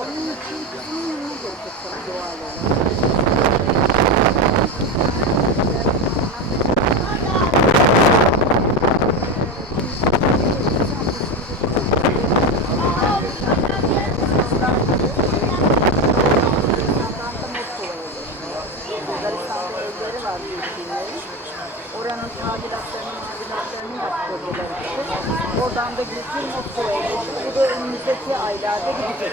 Onun için kızımın yanına götürdük doğal olarak. Oranın tadilatlarını yaptırdılar. Oradan da götür Moskova'ya geçip bu da önümüzdeki aylarda gidecek.